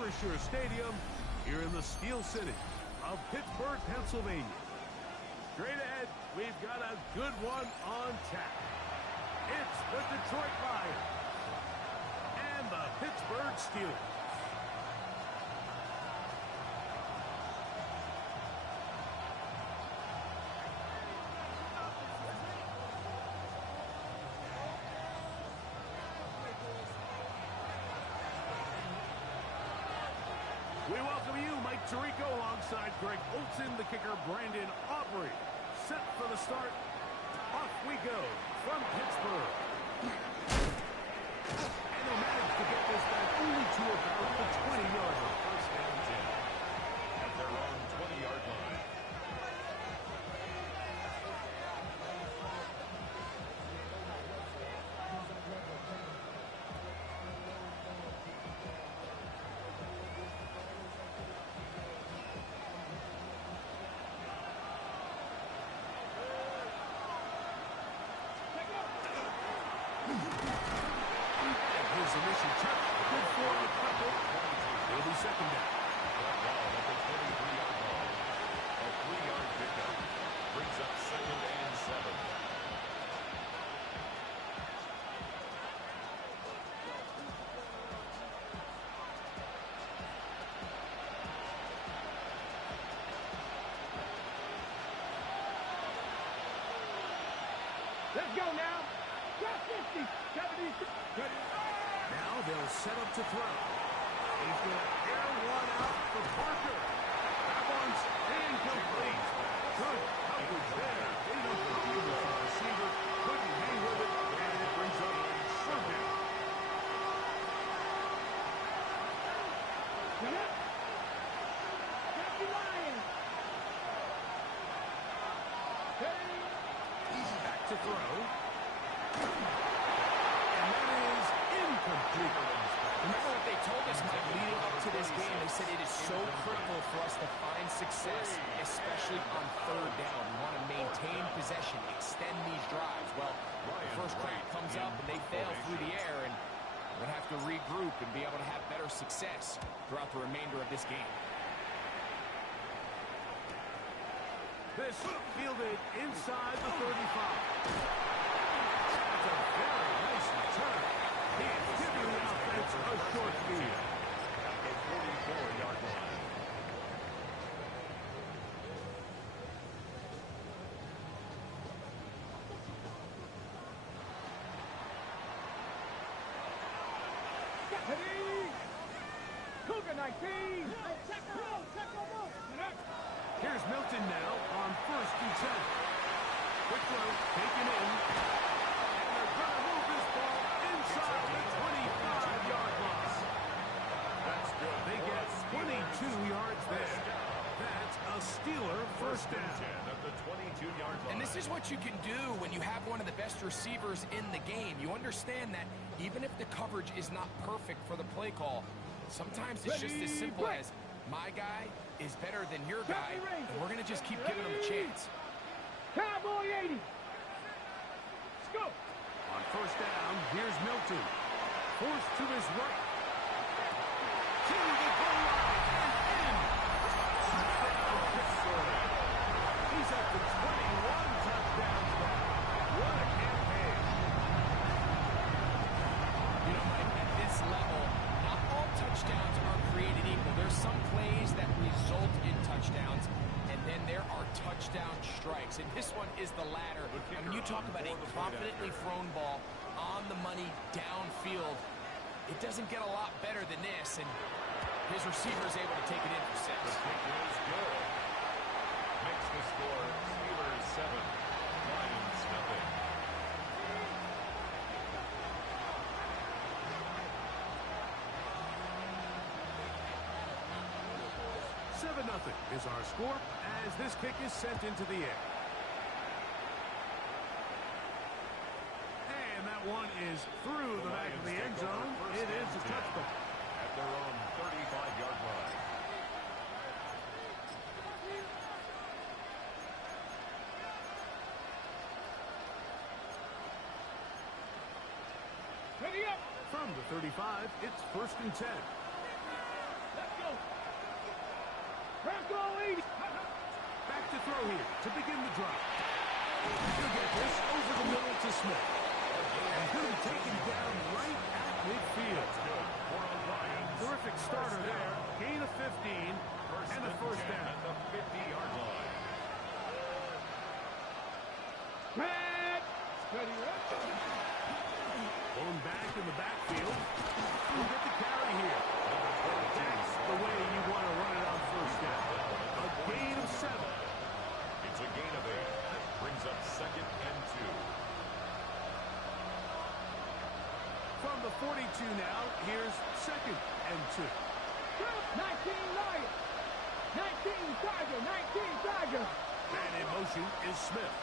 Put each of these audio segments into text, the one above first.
Acrisure Stadium here in the Steel City of Pittsburgh, Pennsylvania. Straight ahead, we've got a good one on tap. It's the Detroit Lions and the Pittsburgh Steelers. We welcome you, Mike Tirico, alongside Greg Olson, the kicker, Brandon Aubrey. Set for the start. Off we go from Pittsburgh. And they'll manage to get this back only to about the 20-yard line. First and 10 at their own 20-yard line. His initial touch, good for a couple. It'll be second down. That ball at the 23-yard line. A 3-yard pickup brings up 2nd and 7. Let's go now. Got 50, 70, Now they'll set up to throw. He's going to air one out for Parker. That one's incomplete. Good coverage there. They don't believe the receiver. Couldn't hang with it, and it brings up third down. Get up. Got the Lions. Back to throw. And that is incomplete. Remember what they told us, Mike, leading up to this game? They said it is so critical for us to find success, especially on third down. We want to maintain possession, extend these drives. Well, the first crack comes up and they fail through the air, and we're going to have to regroup and be able to have better success throughout the remainder of this game. This fielded inside the 35. That's a very nice return. He's giving the offense a short field. At the 44-yard line. Cougar 19. Here's Milton now on 1st and 10. Quick throw, taken in. And they're going to move this ball inside the 25-yard line. That's good. They get 22 yards there. That's a Steeler first down. 10 at the 22-yard line. And this is what you can do when you have one of the best receivers in the game. You understand that even if the coverage is not perfect for the play call, sometimes it's just as simple as my guy is better than your guy, and we're going to just keep giving him a chance. Cowboy 80. Let's go. On first down, here's Milton. Forced to his right. To the goal line and in. He's up to 21 touchdowns now. What a campaign. You know, Mike, at this level, not all touchdowns are created equal. There's some plays that result in touchdowns, and then there are touchdown strikes. And this one is the latter. I mean, you talk about a confidently thrown ball on the money downfield. It doesn't get a lot better than this, and his receiver is able to take it in for 6. The kick is good. Makes the score Steelers 7, Lions nothing. Nothing is our score as this kick is sent into the air. And that one is through the back of the end zone. It is a touchdown. At their own 35-yard line. Ready up. From the 35, it's 1st and 10. Back to throw here to begin the drive. He'll get this over the middle to Smith. And he'll be taken down right at midfield. Terrific starter there. Gain of 15 and a first down. At the 50-yard line. Going back in the backfield. He'll get the carry here. That's the way you want to run it on first down. A gain of 7. It's a gain of 8. Brings up 2nd and 2. From the 42 now, here's 2nd and 2. 19 Lions. 19 Tiger. 19 Tiger. Man in motion is Smith.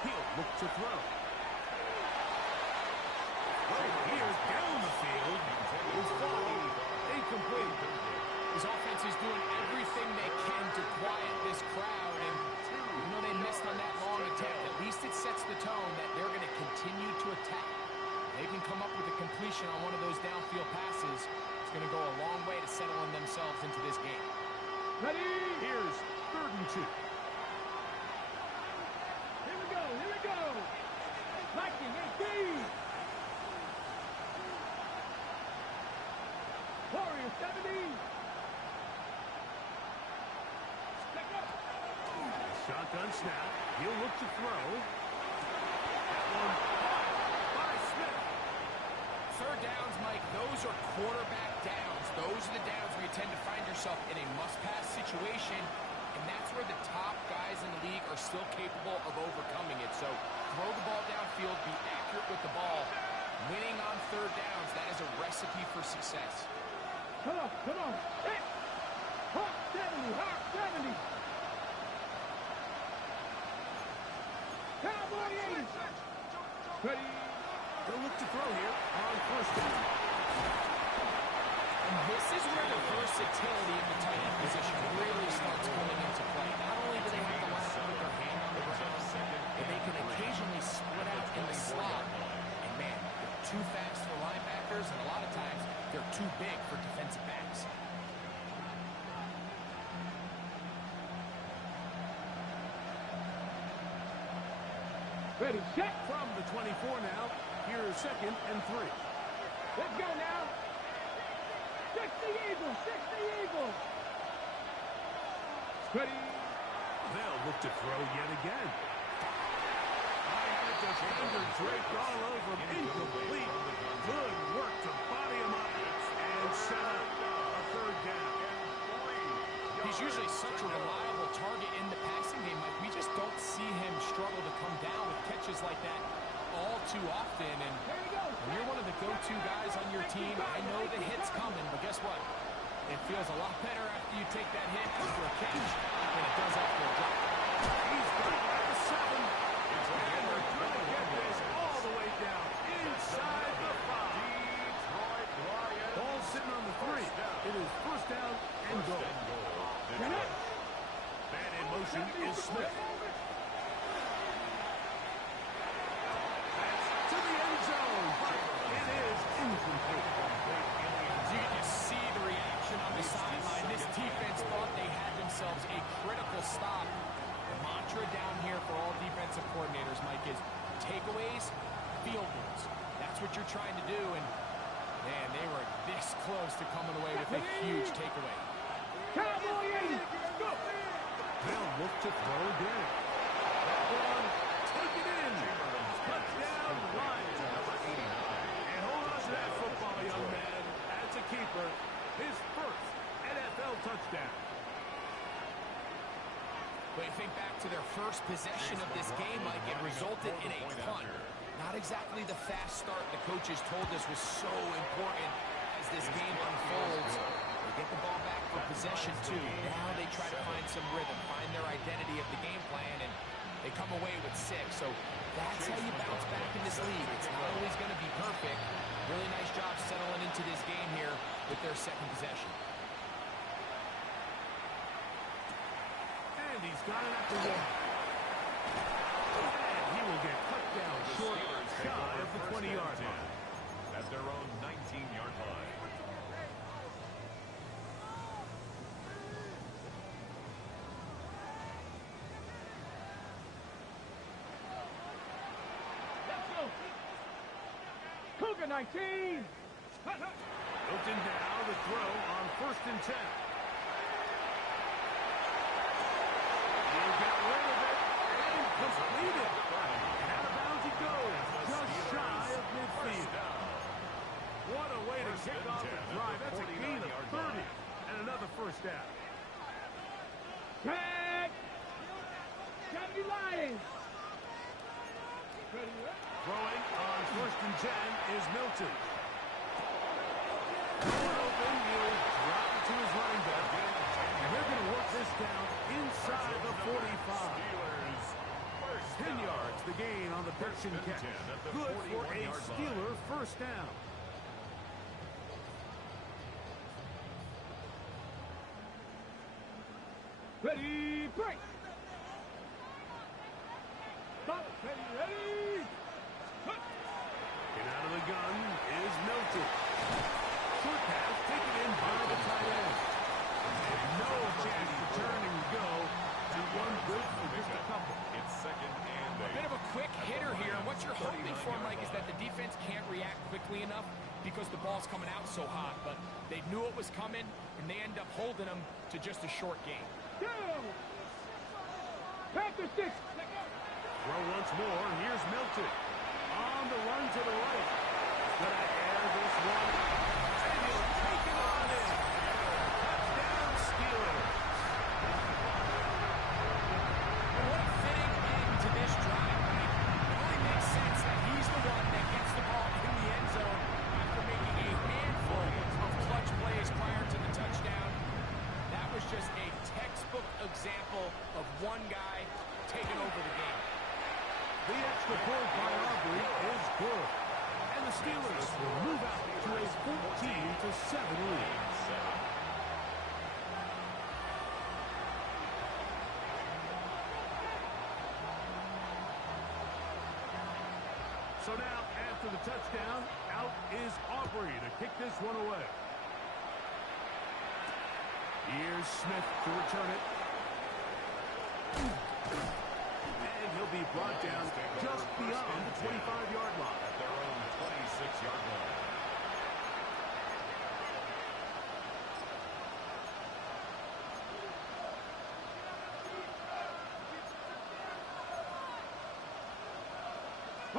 He'll look to throw. Right here, down the field. It's falling. Incomplete. His offense is doing everything they can to quiet this crowd, and even though they missed on that long attempt, at least it sets the tone that they're going to continue to attack. They can come up with a completion on one of those downfield passes. It's going to go a long way to settling themselves into this game. Ready? Here's 3rd and 2. Here we go. Here we go. Viking 18. Warrior 70. Step up. Shotgun snap. He'll look to throw. That one by Smith. 3rd downs, Mike, those are quarterback downs. Those are the downs where you tend to find yourself in a must-pass situation, and that's where the top guys in the league are still capable of overcoming it. So throw the ball downfield, be accurate with the ball. Winning on 3rd downs, that is a recipe for success. Come on. Come on. Hit. Hawk 70. Hawk 70. Cowboy 80. Ready? They'll look to throw here on first down. And this is where the versatility of the tight end position really starts coming into play. Not only do they have the last with their hand on the ground, but they can occasionally split out in the slot. And man, they're too fast for linebackers, and a lot of times they're too big for defensive backs. Ready, set. From the 24 now, here's 2nd and 3. Let's go now. 60 Eagles. 60 Eagles. Ready. They'll look to throw yet again. I had the defender draped all over him. Incomplete. Good work to body him up and set up a 3rd down. He's usually such a reliable target in the passing game. Like, we just don't see him struggle to come down with catches like that all too often. And when you're one of the go-to guys on your team, I know the hit's coming, but guess what? It feels a lot better after you take that hit after a catch than it does after a drop. He's got it at the 7. And they're going to get this all the way down inside the 5. Ball sitting on the 3. It is first down and goal. Man in motion is Smith. That's to the end zone, but it is incomplete. You can just see the reaction on the sideline. This defense thought they had themselves a critical stop. The mantra down here for all defensive coordinators, Mike, is takeaways, field goals. That's what you're trying to do, and man, they were this close to coming away with a huge takeaway. Cowboy 80. Go. They'll look to throw again. That one, take it in. Touchdown, Lions. And hold on to that football, young man. As a keeper, his first NFL touchdown. But you think back to their first possession of this game, Mike, it resulted in a punt. Not exactly the fast start the coaches told us was so important as this game unfolds. They get the ball back for possession two. Now they try to find some rhythm, find their identity of the game plan, and they come away with 6. So that's how you bounce back in this league. It's not always going to be perfect. Really nice job settling into this game here with their second possession. And he's got it at the 1. And he will get cut down short, shy of the 20-yard line. At their own 19-yard line. Second 19. Hilton now the throw on 1st and 10. He got rid of it and completed. And out of bounds he goes, just shy of midfield. What a way to kick off the drive. That's a gain of 30 and another first down. Tag. Gotta be lying. Throwing on 1st and 10 is Milton. Going open, he'll drop it to his running back. And they're going to work this down inside the 45. 10 yards, the gain on the pitch and catch. Good for a Steeler first down. Ready, break. Stop, ready. And out of the gun is Milton. Short pass taken in by the tight end. And no chance to turn and go. And one good for just a couple. It's 2nd and A bit of a quick hitter here, and what you're hoping for, Mike, is that the defense can't react quickly enough because the ball's coming out so hot. But they knew it was coming, and they end up holding them to just a short game. Down. Panther 6. Throw once more. Here's Milton. On the run to the right. Gonna air this one. And he'll take it on in. Touchdown Steelers. And what a fitting end to this drive. I mean, it only makes sense that he's the one that gets the ball in the end zone after making a handful of clutch plays prior to the touchdown. That was just a textbook example of one guy taking over the game. The extra point by Aubrey is good. And the Steelers will move out to a 14-7 lead. So now, after the touchdown, out is Aubrey to kick this one away. Here's Smith to return it. And he'll be brought down just beyond the 25-yard line. At their own 26-yard line.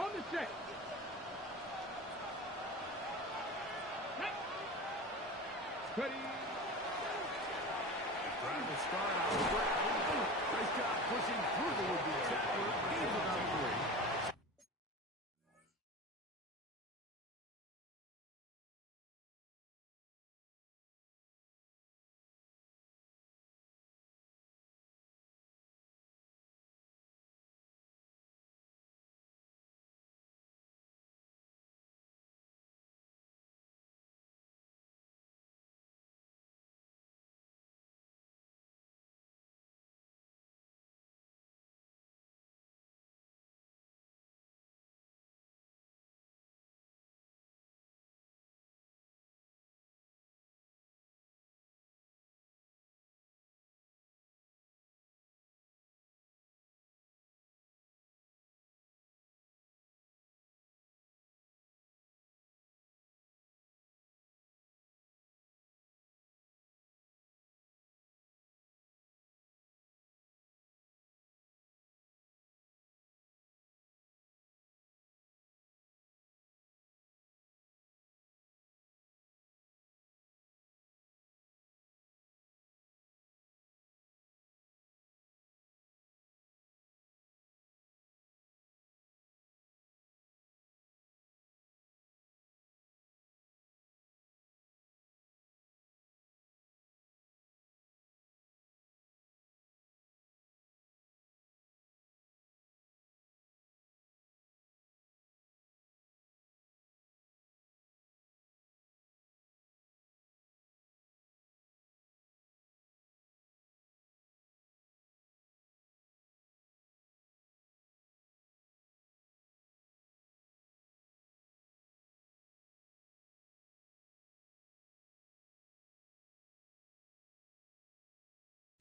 On the set. Ready. Trying to start out the ground. Nice job pushing through the would-be tackler. Gains about 3.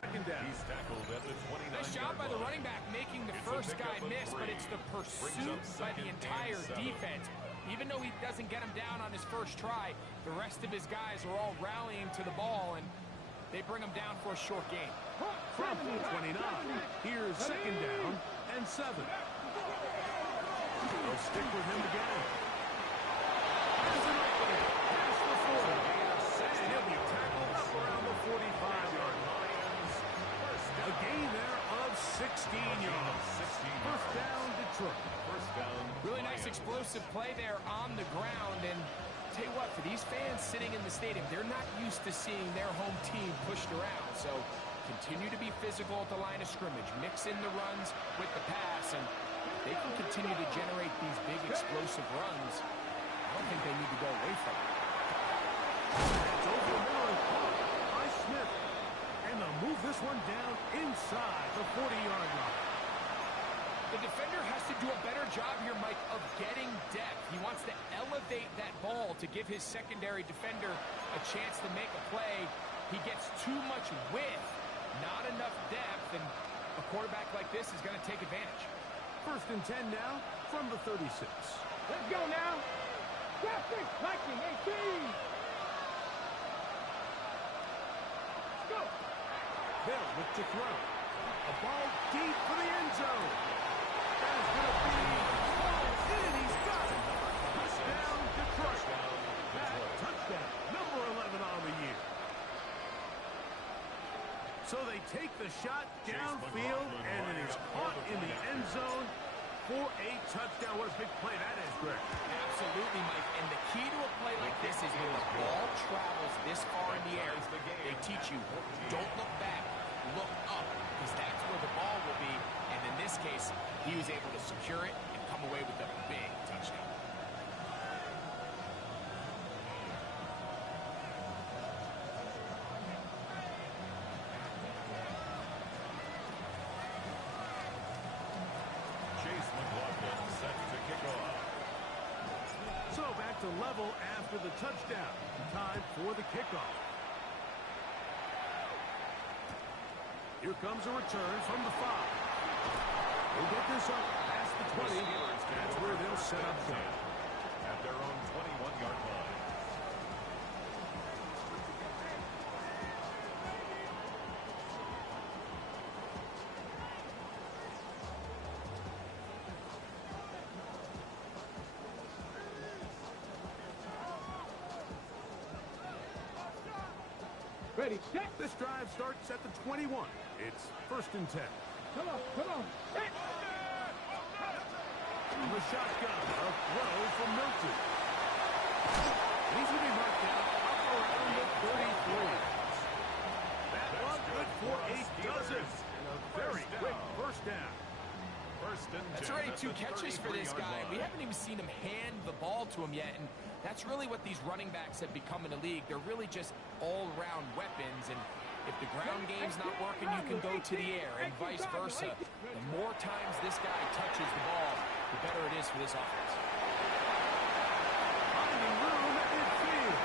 Second down. He's tackled at the 29-yard Nice job by the running back making the first guy miss, but it's the pursuit by the entire defense. Even though he doesn't get him down on his first try, the rest of his guys are all rallying to the ball, and they bring him down for a short gain. From 29, here's second down and 7. They'll stick with him again. There's an opening. Past the 40. And he'll be tackled up around the 45-yard line. A gain there of 16 yards. First down, Detroit. First down. Really nice explosive play there on the ground, and tell you what, for these fans sitting in the stadium, they're not used to seeing their home team pushed around, so continue to be physical at the line of scrimmage, mix in the runs with the pass, and they can continue to generate these big explosive runs. I don't think they need to go away from it. It's over the middle and caught by Smith. And they'll move this one down inside the 40-yard line. The defender has to do a better job here, Mike, of getting depth. He wants to elevate that ball to give his secondary defender a chance to make a play. He gets too much width, not enough depth, and a quarterback like this is going to take advantage. First and 10 now from the 36. Let's go now. Traffic, liking, 18. Let's go. They'll look to throw. A ball deep for the end zone. That is going to be close in. He's got it. Touchdown, Detroit. That touchdown, number 11 on the year. So they take the shot downfield, and it is caught in the end zone for a touchdown. What a big play that is, Greg. Absolutely, Mike. And the key to a play like this is when the ball travels this far in the air, they teach you, don't look back, look up, because that's where the ball will be. And in this case, he was able to secure it and come away with a big touchdown. So back to level after the touchdown. Time for the kickoff. Here comes a return from the 5. They'll get this up past the 20. That's where they'll set up shop. At their own 21-yard line. Ready, set. This drive starts at the 21. It's first and 10. Come on, come on. Hey. The shotgun, a throw from Milton. He's going to be marked down up around the 33. That one good for a dozen. And a very quick first down. That's already 2 catches for this guy. We haven't even seen him hand the ball to him yet, and that's really what these running backs have become in the league. They're really just all-around weapons, and if the ground game's not working, you can go to the air, and vice versa. The more times this guy touches the ball, the better it is for this offense. Finding room at midfield.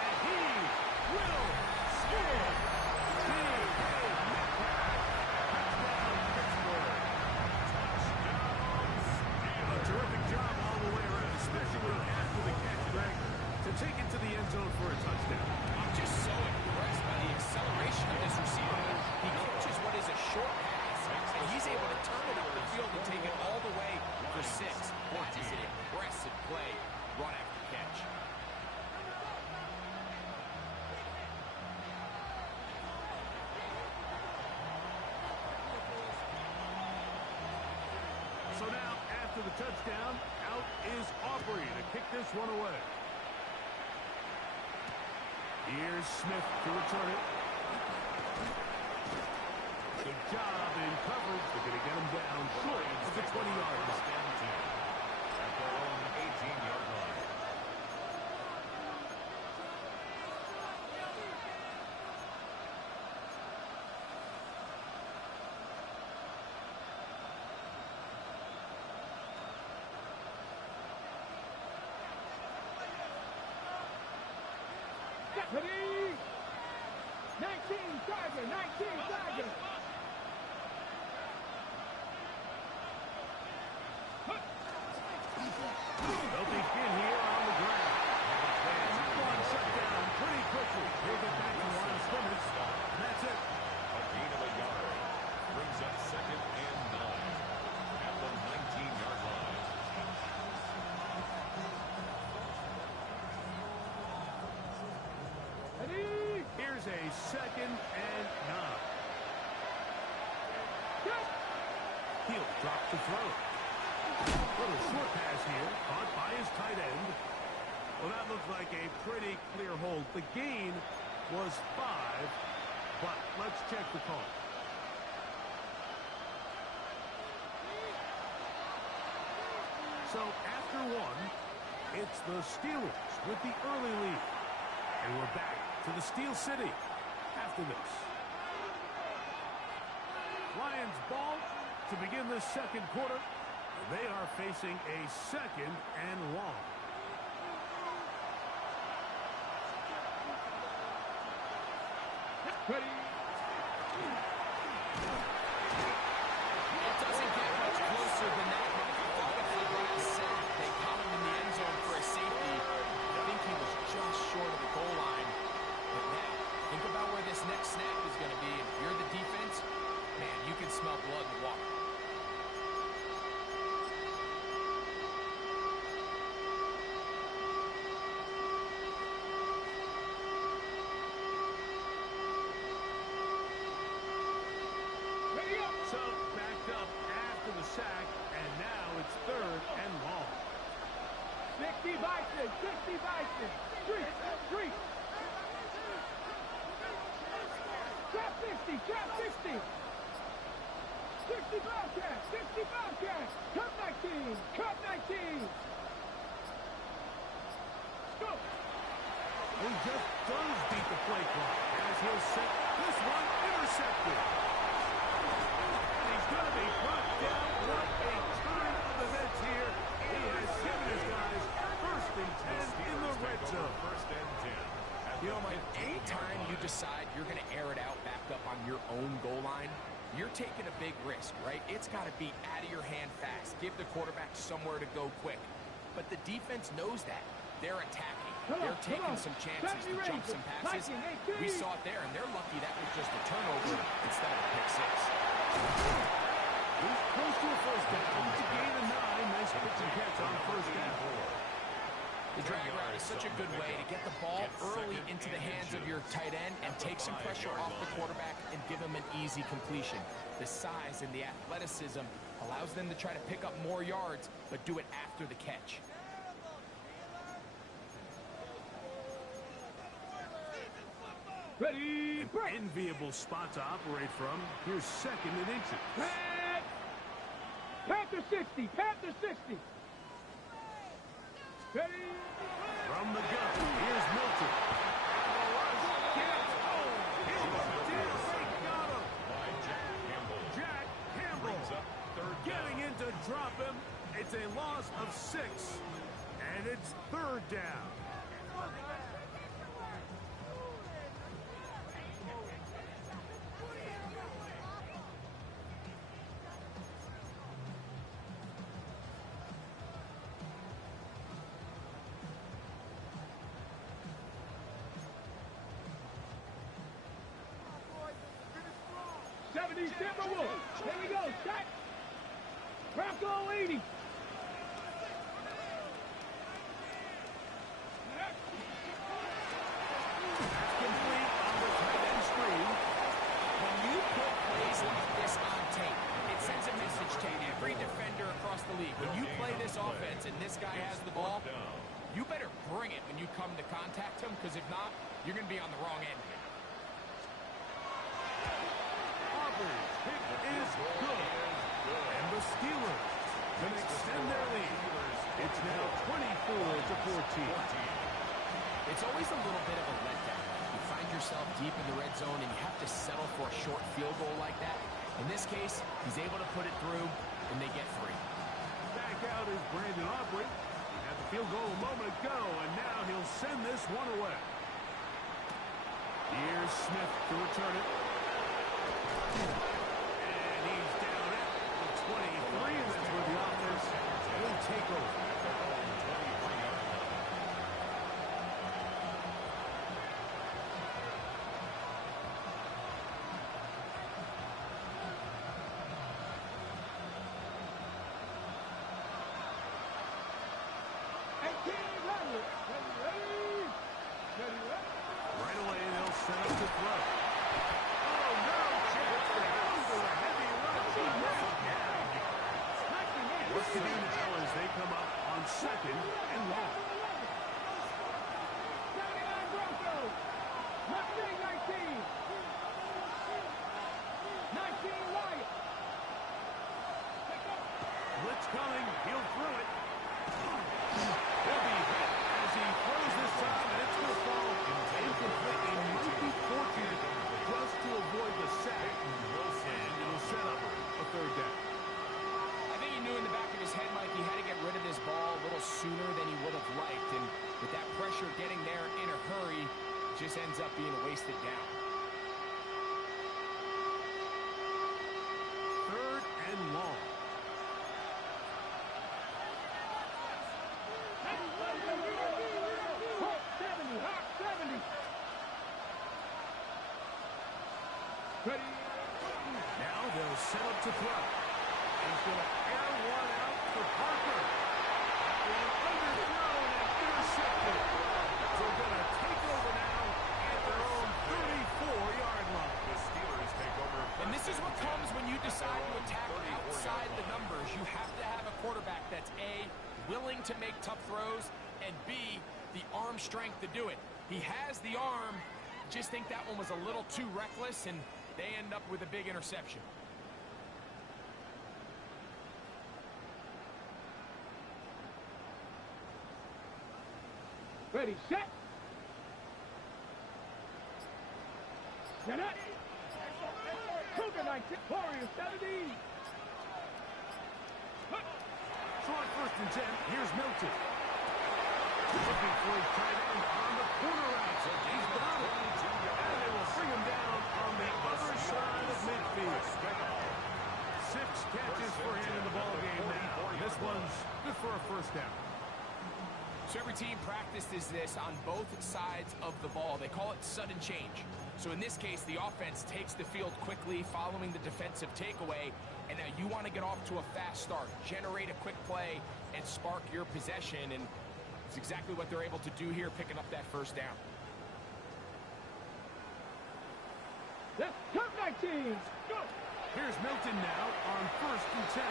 And he will score. A terrific job all the way around, especially after the catch, Greg, to take it to the end zone for a touchdown. I'm just so impressed by the acceleration of this receiver. He catches what is a short pass, and he's able to turn it up the field and take it all the way for 6. That is an impressive play, run after catch. So now, after the touchdown, out is Aubrey to kick this one away. Here's Smith to return it. Good job in coverage. They're going to get him down short of the 20-yard line. At their own 18-yard line. Ready. 19. Tiger, 19 Tiger. They'll begin here on the ground. And one shut down pretty quickly. He'll get back to the line of scrimmage. And that's it. A gain of a yard. Brings up second and 9 at the 19-yard line. Ready? Here's a second and 9. Go. He'll drop the throw. Little short pass here, caught by his tight end. Well, that looked like a pretty clear hold. The gain was 5, but let's check the call. So after one, it's the Steelers with the early lead. And we're back to the Steel City after this. Lions ball to begin the second quarter. They are facing a second and long. Ready? It doesn't get much closer than that. But if you thought of the last sack, they caught him in the end zone for a safety. I think he was just short of the goal line. But now, think about where this next snap is going to be. And if you're the defense, man, you can smell blood in the water. Ready up. So backed up after the sack, and now it's third and long. 60 Bison, 60 Bison. Three. Trap 60, trap 60. 60 Bobcat, 60 Bobcat. Cut 19, cut 19. Go. He just does beat the play clock as he'll set this one intercepted. And he's going to be brought down. What a turn of events here. He has given his guys first and 10 in the red zone. First and 10. You know, Mike, anytime you decide you're going to air it out back up on your own goal line, you're taking a big risk, right? It's got to be out of your hand fast. Give the quarterback somewhere to go quick. But the defense knows that. They're attacking. They're taking some chances to jump some passes. We saw it there, and they're lucky that was just a turnover instead of a pick six. He's close to a first down. It's a gain of 9. Nice pitch and catch on first down. The drag route is such a good way to get the ball early into the hands of your tight end and take some pressure off the quarterback and give him an easy completion. The size and the athleticism allows them to try to pick up more yards, but do it after the catch. Ready, break. Enviable spot to operate from. Here's second and inches. Pat. Panther 60, Panther 60. Ready. From the gun, here's Milton. Jack Campbell getting in to drop him. It's a loss of 6, and it's third down. Timberwolves. Here we go. Shot. Bronco 80. That's complete on the tight end screen. When you put plays like this on tape, it sends a message to every defender across the league. When you play this offense and this guy has the ball, you better bring it when you come to contact him, because if not, you're going to be on the wrong end here. Auburn's pick is good. And the Steelers can extend their lead. It's now 24-14. It's always a little bit of a letdown. You find yourself deep in the red zone and you have to settle for a short field goal like that. In this case, he's able to put it through, and they get 3. Back out is Brandon Aubrey. He had the field goal a moment ago, and now he'll send this one away. Here's Here's Smith to return it. And he's down at the 23, and that's where the offense will take over. Right away, they'll set up to throw. Oh, no, chance for a heavy rush. What's to do now as they come up on second and long? Blitz coming. He'll throw it. He'll be hit as he throws this time, and it's going to fall incomplete. He might be fortunate just to avoid the sack, and it'll set up a third down. I think he knew in the back of his head, Mike, he had to get rid of this ball a little sooner than he would have liked. And with that pressure getting there in a hurry, it just ends up being a wasted down. Third and long. Now they'll set up to throw. He's going to air one out for Parker. One underthrown and intercepted. They're going to take over now at their own 34-yard line. The Steelers take over. And this is what comes when you decide to attack outside the numbers. You have to have a quarterback that's A, willing to make tough throws, and B, the arm strength to do it. He has the arm. Just think that one was a little too reckless, and they end up with a big interception. Ready, set. Set up. Cougar 19, Warriors 70. So on first and 10, here's Milton. Looking for his tight end on the corner route. He's got it. And they will bring him down on the other side of midfield. 6 catches for him in the ballgame now. This one's good for a first down. So every team practices this on both sides of the ball. They call it sudden change. So in this case, the offense takes the field quickly following the defensive takeaway, and now you want to get off to a fast start, generate a quick play, and spark your possession, and it's exactly what they're able to do here, picking up that first down. Let's go 19. Go. Here's Milton now on first and 10.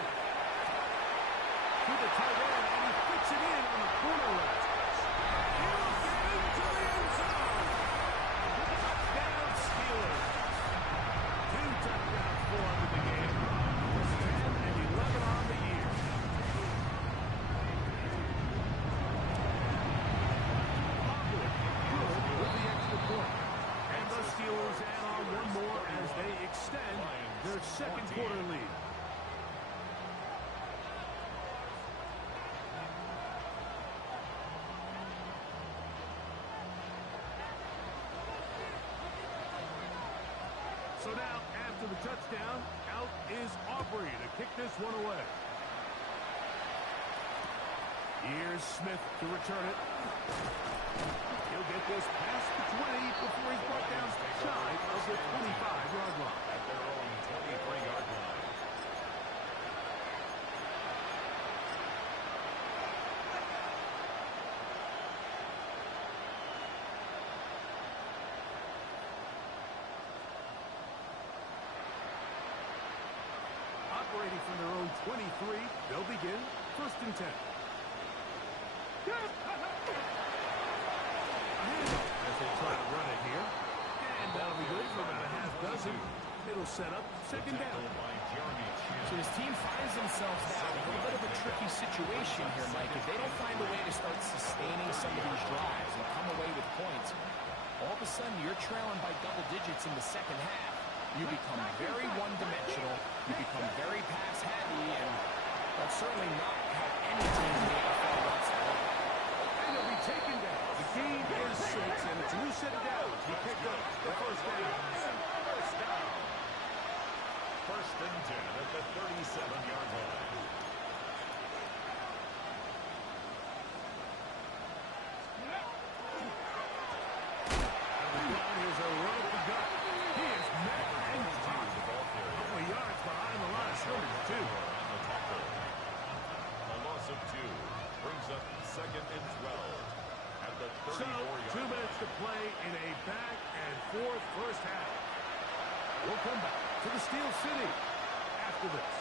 To the tight end, and he fits it in on the corner route. He'll get into the end zone. Touchdown Steelers. 2 touchdowns for him in the game. 10 and 11 on the year. Good with the extra point. And the Steelers add on one more as they extend their second quarter lead. So now, after the touchdown, out is Aubrey to kick this one away. Here's Smith to return it. He'll get this past the 20 before he's brought down shy of the 25-yard line. At their own 23-yard line. Operating from their own 23, they'll begin first and 10. As they try to run it here. And that'll be good for about a half dozen. It'll set up second down. So this team finds themselves now in a little bit of a tricky situation here, Mike. If they don't find a way to start sustaining some of these drives and come away with points, all of a sudden you're trailing by double digits in the second half. You become very one-dimensional. You become very pass-heavy, and that's certainly not how any team in the NFL wants to play. And he'll be taken down. The game is 6, and it's a new set of downs. He picked up the first down. So, 2 minutes to play in a back-and-forth first half. We'll come back to the Steel City after this.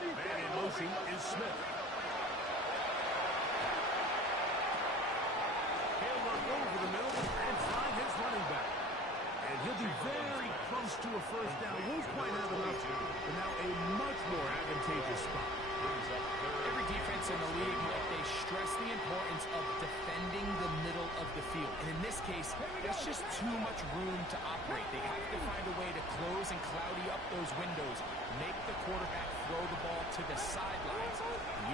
Man in motion is Smith. He'll look over the middle and find his running back. And he'll be very close to a first down. Won't quite have enough, but now a much more advantageous spot. Every defense in the league, Mike, they stress the importance of defending the middle of the field. And in this case, there's just too much room to operate. They have to find a way to close and cloudy up those windows, make the quarterback throw the ball to the sidelines.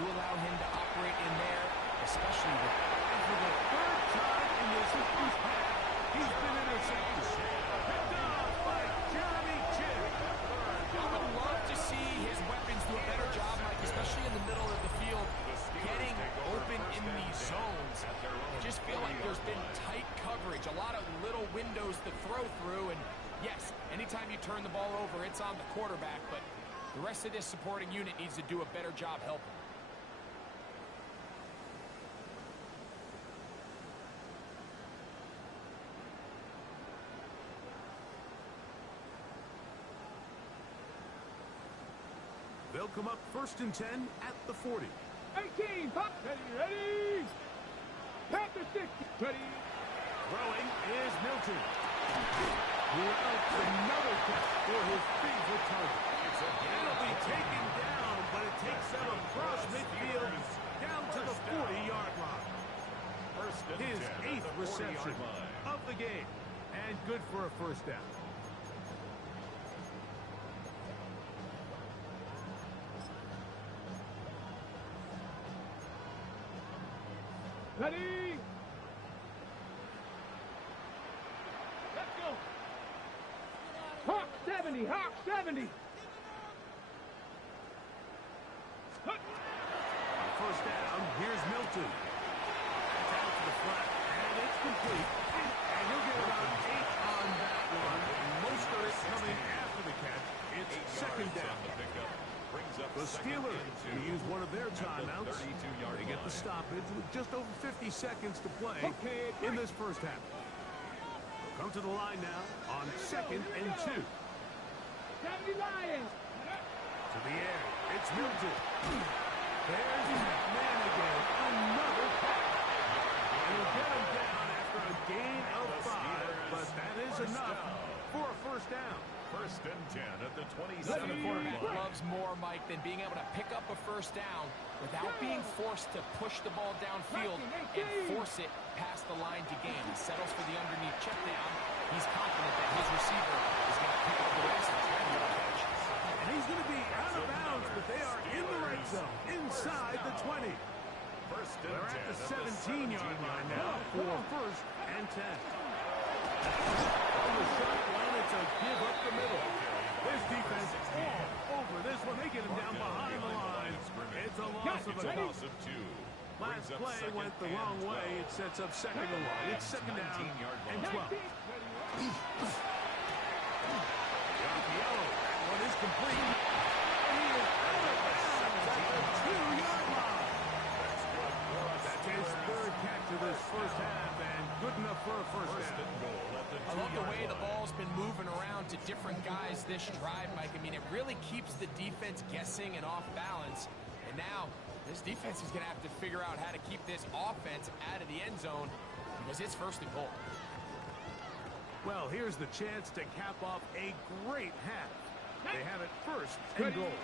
You allow him to operate in there, especially with... And for the third time in this first half, he's been intercepted. Picked off by Jeremy Chin. I would love to see his weapons do a better job, Mike, especially in the middle of the field, getting open in these zones. I just feel like there's been tight coverage, a lot of little windows to throw through, and yes, anytime you turn the ball over, it's on the quarterback, but the rest of this supporting unit needs to do a better job helping. They'll come up 1st and 10 at the 40. 18, pop, ready, pass the 60, ready. Throwing is Milton. Throughout another catch for his favorite target. It'll be taken down, but it takes them across midfield down to the 40-yard line. His 8th reception of the game, and good for a first down. Ready? Let's go. Hawk 70, Hawk 70. On first down, here's Milton. That's out to the flat, and it's complete. And he'll get about 8 on that one. Most of it coming after the catch. It's 2nd down. The Steelers will use one of their timeouts. They get the stoppage with just over 50 seconds to play in this first half. They'll come to the line now on 2nd and 2. 70 Lions. To the air, it's Milton. There's that man again. Another pass. And he'll get him down after a gain of 5, but that is enough for a first down. 1st and 10 at the 27. The quarterback loves more, Mike, than being able to pick up a first down without being forced to push the ball downfield and force it past the line to gain. He settles for the underneath check down. He's confident that his receiver is going to pick up the rest and catch. And he's going to be out of bounds, but they are in the red zone, inside the 20. They're at the 17-yard line now for 1st and 10. On the shot one, it's a give up the middle. This defense all over this one. They get him down behind the line. It's a loss of a couple. Last play went the wrong way. It sets up 2nd and 1. It's 2nd down and 12. Yellow. That one is complete. And he is out of bounds at the 2-yard line. That's his 3rd catch of this first half, and good enough for a first down. I love the way the ball's been moving around to different guys this drive, Mike. I mean, it really keeps the defense guessing and off balance. And now, this defense is going to have to figure out how to keep this offense out of the end zone because it's 1st and goal. Well, here's the chance to cap off a great half. They have it 1st and goal.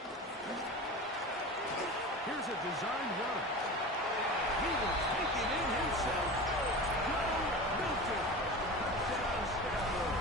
Here's a design run. He will take it in himself. Joe Milton. Touchdown, Stafford.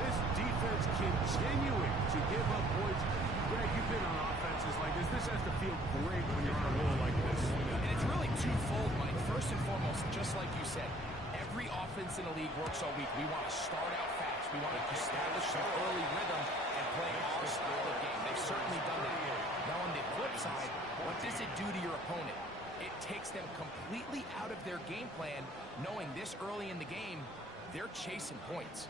This defense continuing to give up points. Greg, you've been on offenses like this. This has to feel great when you're on a roll like this. And it's really twofold, Mike. First and foremost, just like you said, every offense in the league works all week. We want to start out fast. We want to establish some early rhythm and play our style of game. They've certainly done that. Now on the flip side, what does it do to your opponent? It takes them completely out of their game plan, knowing this early in the game, they're chasing points.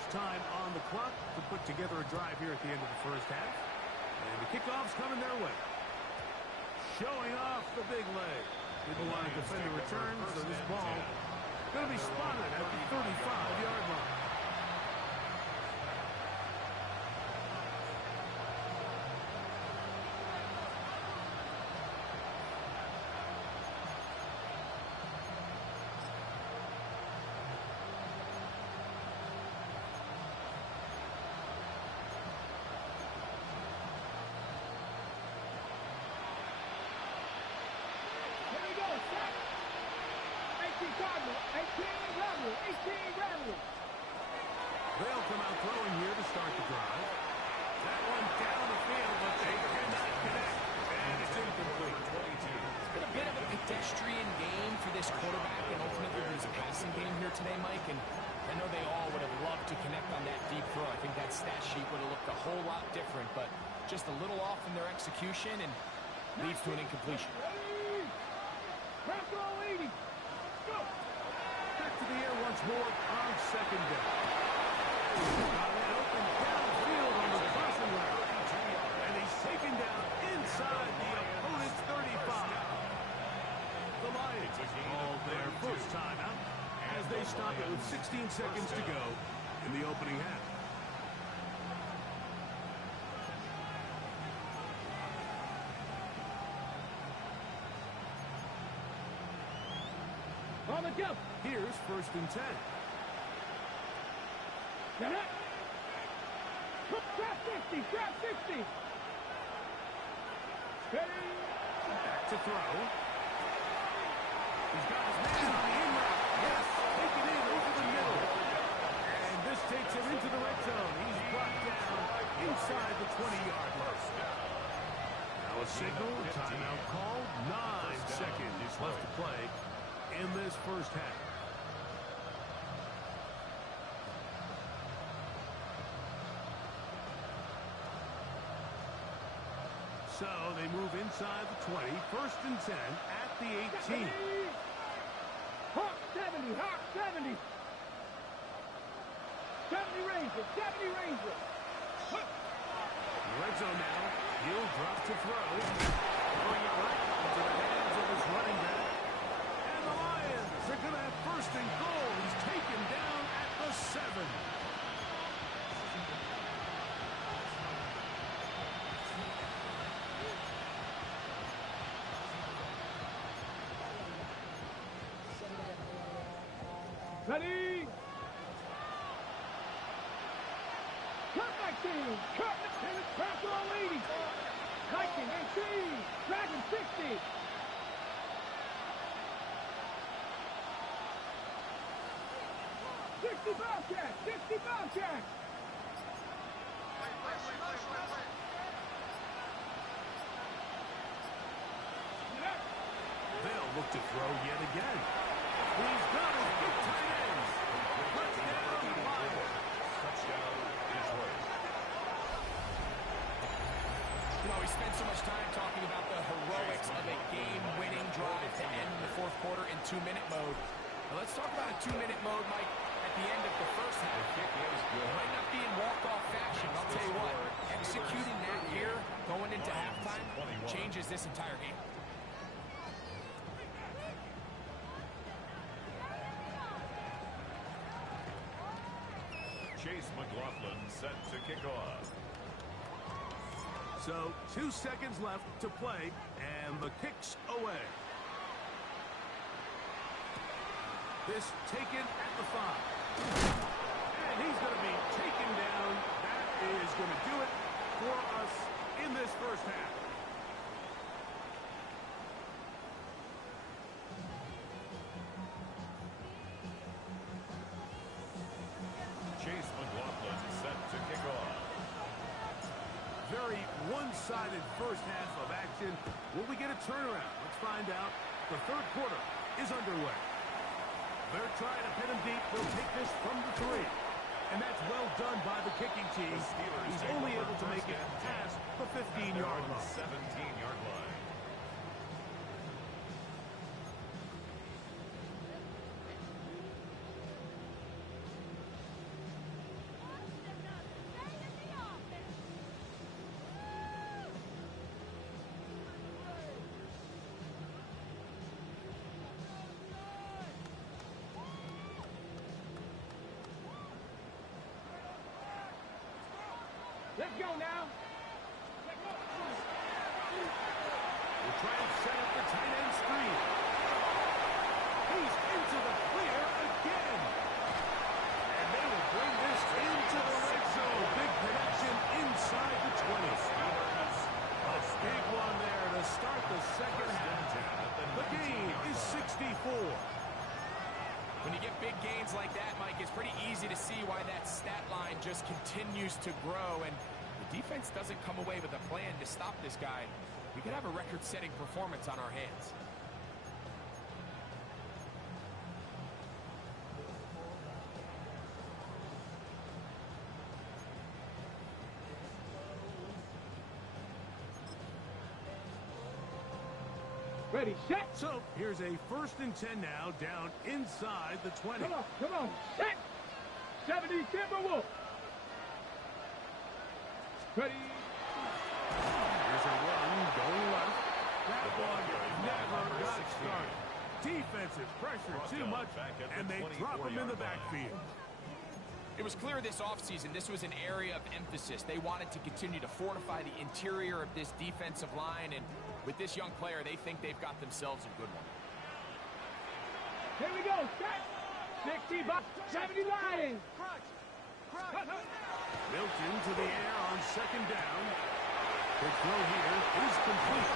much time on the clock to put together a drive here at the end of the first half. And the kickoff's coming their way. Showing off the big leg. Didn't want to defend the return, so this ball going to be spotted at the 35-yard line. They'll come out throwing here to start the drive. That one down the field, but they cannot connect. And it's incomplete. It's been a bit of a pedestrian game for this quarterback, and ultimately there's a passing game here today, Mike. And I know they all would have loved to connect on that deep throw. I think that stat sheet would have looked a whole lot different, but just a little off in their execution and leads to an incompletion. Back to the air once more on second down. An open downfield on the crossing route. And he's taken down inside the opponent's 35. The Lions call their first timeout as they stop it with 16 seconds to go in the opening half. On the jump. Here's 1st and 10. Get it. Trap 50. Trap 50. Ready. Back to throw. He's got his man on the in route. Yes, take it in over the middle. And this takes him into the red zone. He's brought down inside the 20-yard line. Now a signal, timeout called. 9 seconds left to play in this first half. So they move inside the 20, 1st and 10 at the 18. Hawk 70, Hawk 70. 70 Ranger, 70 Ranger. Red zone now. He'll drop to throw. Throwing it right into the hands of his running back. And the Lions are going to have 1st and goal. He's taken down at the 7. Ready. Cut 19. Cut. Pass all 80. 19, 18. Dragon 60. 60 Bobcat. 60 Bobcat. They'll look to throw yet again. He's got his big tight ends. Touchdown, Lions. Touchdown, Detroit. You know, we spent so much time talking about the heroics of a game-winning drive to end the fourth quarter in 2-minute mode. Now let's talk about a 2-minute mode, Mike, at the end of the first half. It might not be in walk-off fashion, but I'll tell you what, executing that here, going into halftime, changes this entire game. Chase McLaughlin set to kick off. So 2 seconds left to play, and the kick's away. This taken at the 5. And he's going to be taken down. That is going to do it for us in this first half. Chase McLaughlin set to kick off. Very one-sided first half of action. Will we get a turnaround? Let's find out. The third quarter is underway. They're trying to pin him deep. They'll take this from the 3. And that's well done by the kicking team. He's only able to make it past the 15-yard line. 17-yard line. Let's go now. We'll try and set up the tight end screen. He's into the clear again. And they will bring this into the red zone. Big connection inside the 20. A big one there to start the second half. The gain is 64. When you get big gains like that, Mike, it's pretty easy to see why that stat line just continues to grow, and the defense doesn't come away with a plan to stop this guy. We could have a record-setting performance on our hands. Ready, set. So here's a 1st and 10 now, down inside the 20. Come on, set. 70 Timberwolves. Ready. Here's a run going left. That one never got started. Defensive pressure too much, and they drop him in the backfield. It was clear this offseason this was an area of emphasis. They wanted to continue to fortify the interior of this defensive line, and with this young player, they think they've got themselves a good one. Here we go, set. 60 bucks, 70 Lions. Milton to the air on 2nd down. The throw here is complete.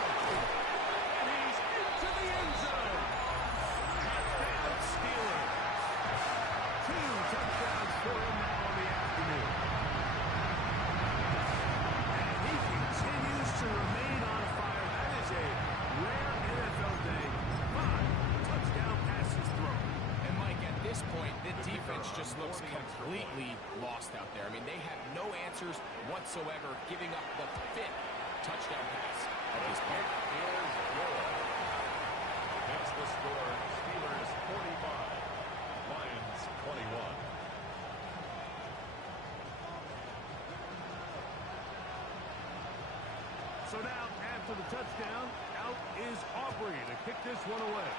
And he's into the end zone. Touchdown Steelers. 2 touchdowns for him now on the afternoon. And he continues to remain on fire. That is a rare NFL day. 5 touchdown passes thrown. And Mike, at this point, the defense just looks completely lost out there. I mean, they have no answers whatsoever, giving up the 5th touchdown pass at this point. That's the score. Steelers 45, Lions 21. So now, after the touchdown, out is Aubrey to kick this one away.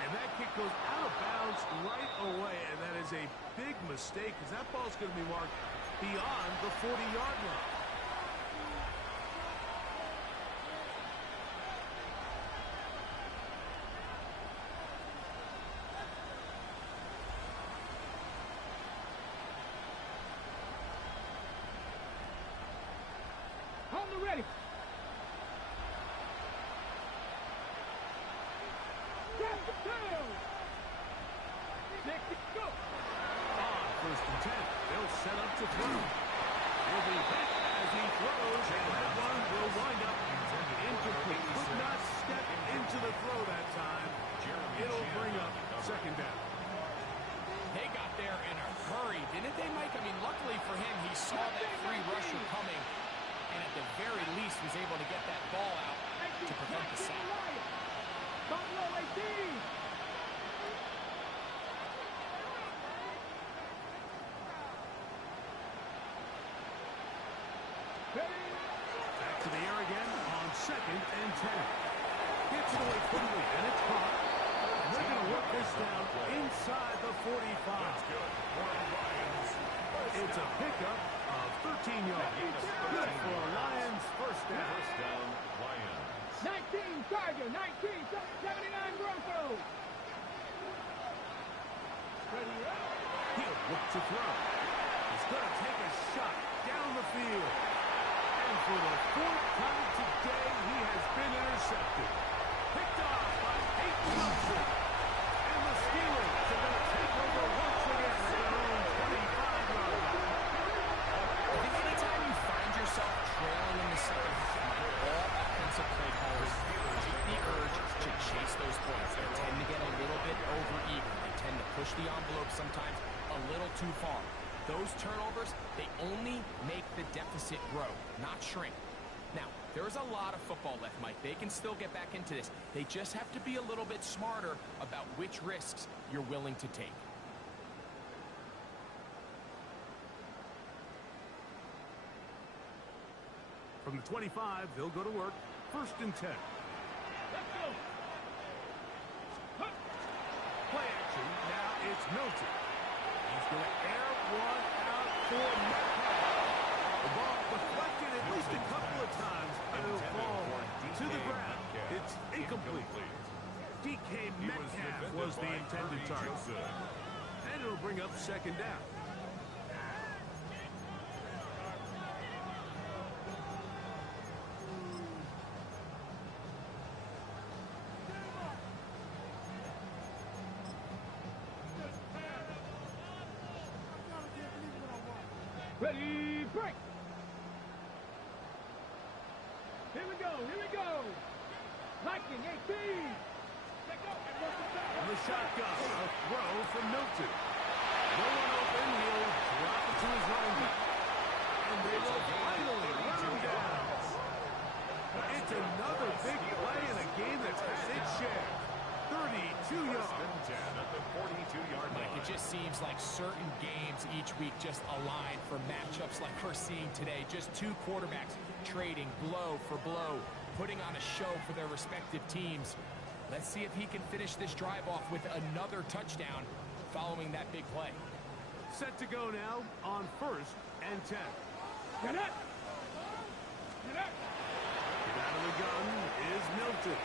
And that kick goes out of bounds right away, and that is a big mistake because that ball's going to be marked beyond the 40-yard line. On the ready. Go. On 1st and 10, they'll set up to throw. He'll be hit as he throws, and that one will wind up incomplete. Could not step into the throw that time. It'll bring up 2nd down. They got there in a hurry, didn't they, Mike? I mean, luckily for him, he saw that free rusher coming, and at the very least was able to get that ball out to prevent the sack. Buffalo 18. Back to the air again on 2nd and 10. Gets it away quickly, and it's caught. They're going to work this down inside the 45. It's a pickup of 13 yards. Good for Lions first down. First down, Lions. 19 Tiger, 19 79 Broncos. Ready up. He'll look to throw. He's going to take a shot down the field. And for the 4th time today, he has been intercepted. Picked off by Peyton Wilson. And the Steelers are going to take over once again at their own 25-yard line. I think anytime you find yourself trailing in the second half, all offensive play callers take the urge to chase those points. They tend to get a little bit over-eager. They tend to push the envelope sometimes a little too far. Those turnovers, they only make the deficit grow, not shrink. Now, there is a lot of football left, Mike. They can still get back into this. They just have to be a little bit smarter about which risks you're willing to take. From the 25, they'll go to work. 1st and 10. Let's go. Play action. Now it's Milton. He's going to air one out for Metcalf. The ball deflected at least a couple of times, and it'll fall to the ground. It's incomplete. DK Metcalf was the intended target. And it'll bring up second down. Ready, break. Here we go, here we go. Lightning 18. On the shotgun, a throw from Milton. No one open, he'll drop it to his running back. And they will finally run him down. It's another big play in a game that's had its share. 32 yards. At the 42-yard line. It just seems like certain games each week just align for matchups like we're seeing today. Just two quarterbacks trading blow for blow, putting on a show for their respective teams. Let's see if he can finish this drive off with another touchdown following that big play. Set to go now on 1st and 10. Get up. Get up. Out of the gun is Milton.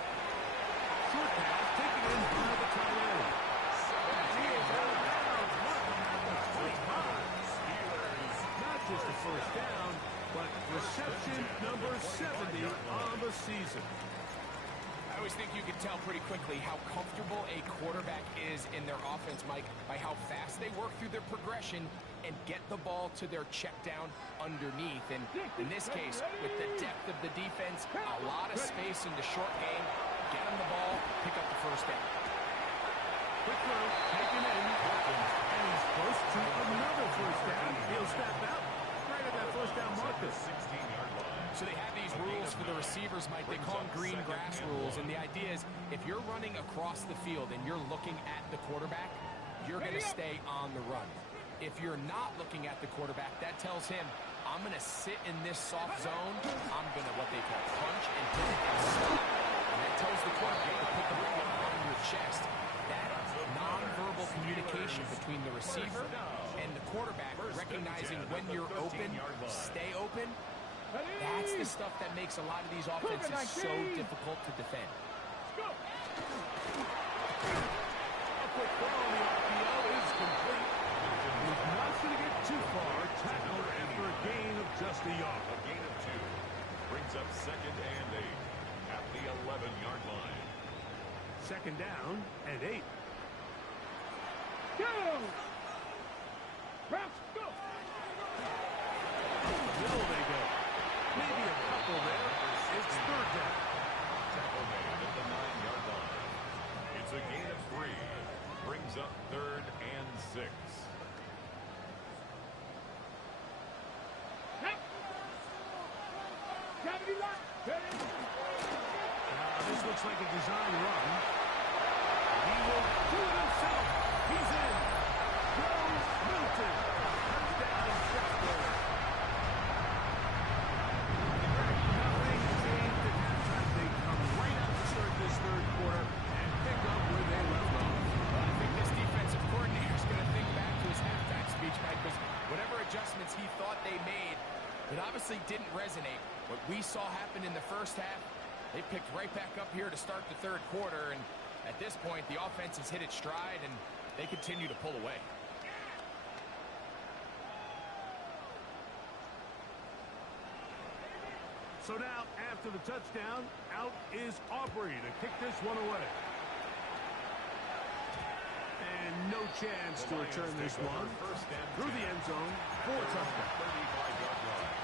Short pass taken in by the tight end. He is out of bounds. Marking at the 25. Not just a first down, but reception number 70 on the season. I always think you can tell pretty quickly how comfortable a quarterback is in their offense, Mike, by how fast they work through their progression and get the ball to their check down underneath. And in this case, with the depth of the defense, a lot of space in the short game, get him the ball, pick up the first down. Quick throw, taken in, and he's close to another first down. He'll step out right at that first down marker. 16-yard line. So they have these rules for the receivers, Mike. They call them green grass rules. And the idea is if you're running across the field and you're looking at the quarterback, you're going to stay on the run. If you're not looking at the quarterback, that tells him, I'm going to sit in this soft zone. I'm going to what they call punch and put it in stop. And that tells the quarterback to put the ball on your chest. That nonverbal communication between the receiver and the quarterback, recognizing when you're open, stay open, that's the stuff that makes a lot of these offenses so difficult to defend. A quick throw on the RPO is complete. He's not going to get too far. Tackled after a gain of just a yard. A gain of 2 brings up 2nd and 8 at the 11-yard line. Second down and 8. Go. Browns, go. Middle they go. Maybe a couple there. It's third down. Tackle made at the 9-yard line. It's a gain of 3. Brings up 3rd and 6. This looks like a design run. He will do it himself. He's in. Joe Milton. Touchdown, Pittsburgh. Nothing changed at halftime. They come right out to start this third quarter and pick up where they left off. Well, I think this defensive coordinator is going to think back to his halftime speech, Mike, because whatever adjustments he thought they made, it obviously didn't resonate. What we saw happen in the first half, they picked right back up here to start the third quarter, and at this point, the offense has hit its stride, and they continue to pull away. So now, after the touchdown, out is Aubrey to kick this one away. And no chance to return this one. Through the end zone for a touchdown. 35-yard line.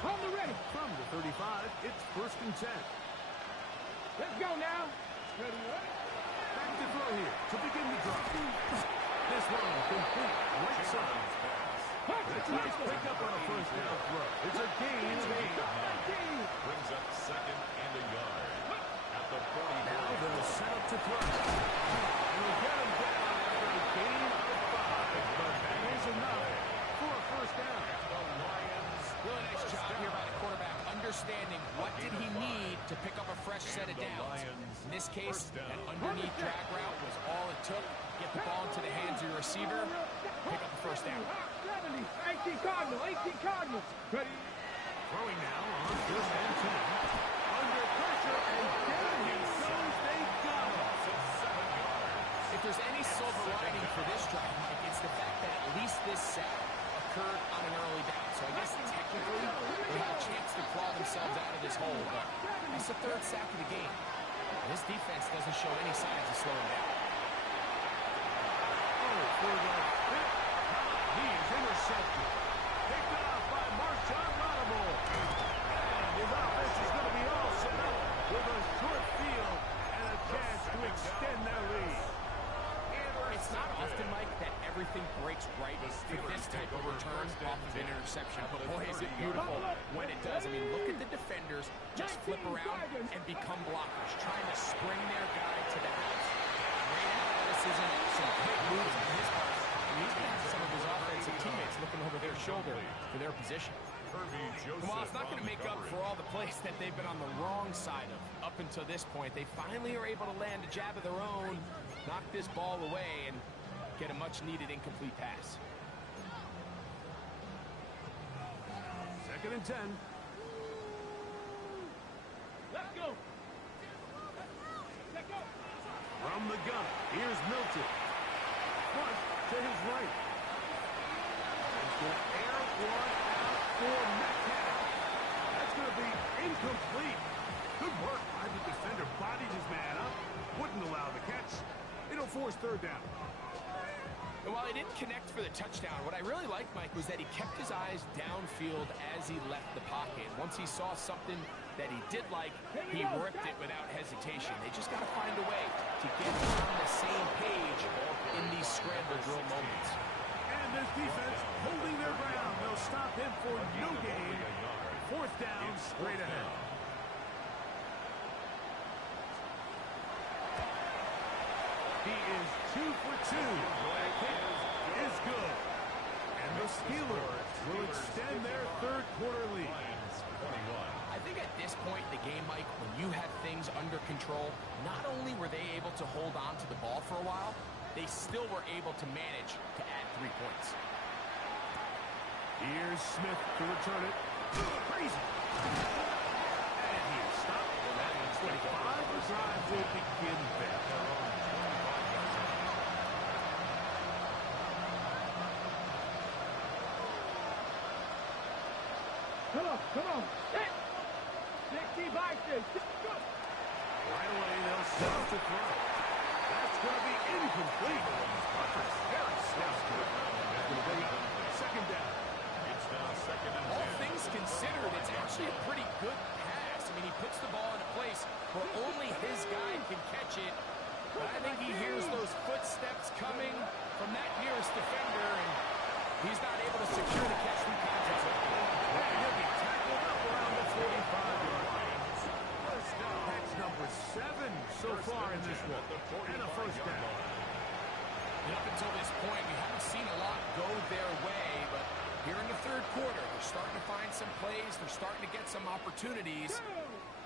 On the ready. From the 35, it's 1st and 10. Let's go now. Ready, ready. Back to throw here to begin the drive. This one complete right side. That's a nice pickup on a first down throw. It's a gain of 8. Brings up 2nd and a yard. At the 40. Now they'll set up to throw. And they'll get him down after a gain of 5. But that is enough for a first down. The Lions. Really nice job here by the quarterback, understanding what did he need to pick up a fresh set of The downs. Lions this case, that underneath drag route was all it took. Get the ball into the hands of your receiver, pick up the first down. 70, 18 Cardinals, 18 Cardinals. Ready? Throwing now on first and 10. Under pressure, and down he goes. They got him. If there's any silver lining for this drive, Mike, it's the fact that at least this sack occurred on an early down. So I guess technically they have a chance to claw themselves out of this hole, but it's the third sack of the game. This defense doesn't show any signs of slowing down. Oh, for the fifth time, he is intercepted. Picked off by Marshawn Lattimore. And his offense is going to be all set up with a short field and a chance to extend their lead. It's not often, Mike, that everything breaks right for this type of return off of an interception. But boy, is it beautiful when it does. I mean, look at the defenders just flip around and become blockers, trying to spring their guy to the house. Great athleticism, some great moves on his part. And he's going to have some of his offensive teammates looking over their shoulder for their position. Well, it's not going to make up for all the plays that they've been on the wrong side of up until this point. They finally are able to land a jab of their own, knock this ball away, and get a much-needed incomplete pass. Second and 10. Let's go. Let's go. From the gun, here's Milton. Front to his right. He's going to air one out for Metcalf. That's going to be incomplete. Good work by the defender. Bodied his man up. Wouldn't allow the catch. It'll force third down. And while he didn't connect for the touchdown, what I really liked, Mike, was that he kept his eyes downfield as he left the pocket. Once he saw something that he did like, he ripped it without hesitation. They just got to find a way to get on the same page in these scramble drill moments. And this defense holding their ground. They'll stop him for no gain. Fourth down, straight ahead. He is 2 for 2. That kick is good. And the Steelers will extend their third quarter lead. I think at this point in the game, Mike, when you have things under control, not only were they able to hold on to the ball for a while, they still were able to manage to add 3 points. Here's Smith to return it. Crazy. And he is stopped. That 25. The drive will begin there. Come on. Hit. 60 boxes. Go. Right away, they'll set up to throw. That's going to be incomplete. Very stout. That's going to bring up second down. It's now second and 10. All things considered, it's actually a pretty good pass. I mean, he puts the ball in a place where only his guy can catch it. But I think he hears those footsteps coming from that nearest defender, and he's not able to secure the catch through contact. And he'll be tackled up around the 45-yard line. That's number 7 so far in this one. And a first down. And up until this point, we haven't seen a lot go their way, but here in the third quarter, they're starting to find some plays. They're starting to get some opportunities.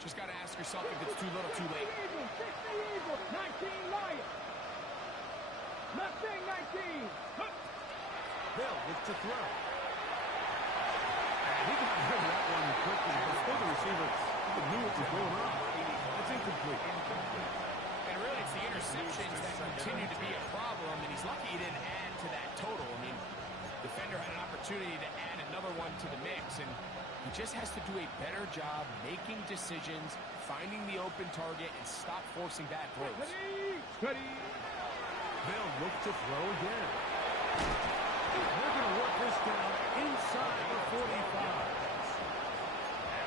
Just got to ask yourself if it's too little, too late. 60 Eagles, 19 Lions. Mustang 19. Bill looks to throw. And he got rid of that one quickly before the receiver even knew what was going on. It's incomplete. And really, it's the interceptions that continue to be a problem, and he's lucky he didn't add to that total. I mean, defender had an opportunity to add another one to the mix, and he just has to do a better job making decisions, finding the open target, and stop forcing bad throws. Ready. They'll look to throw again. They're going to work this down inside the 45.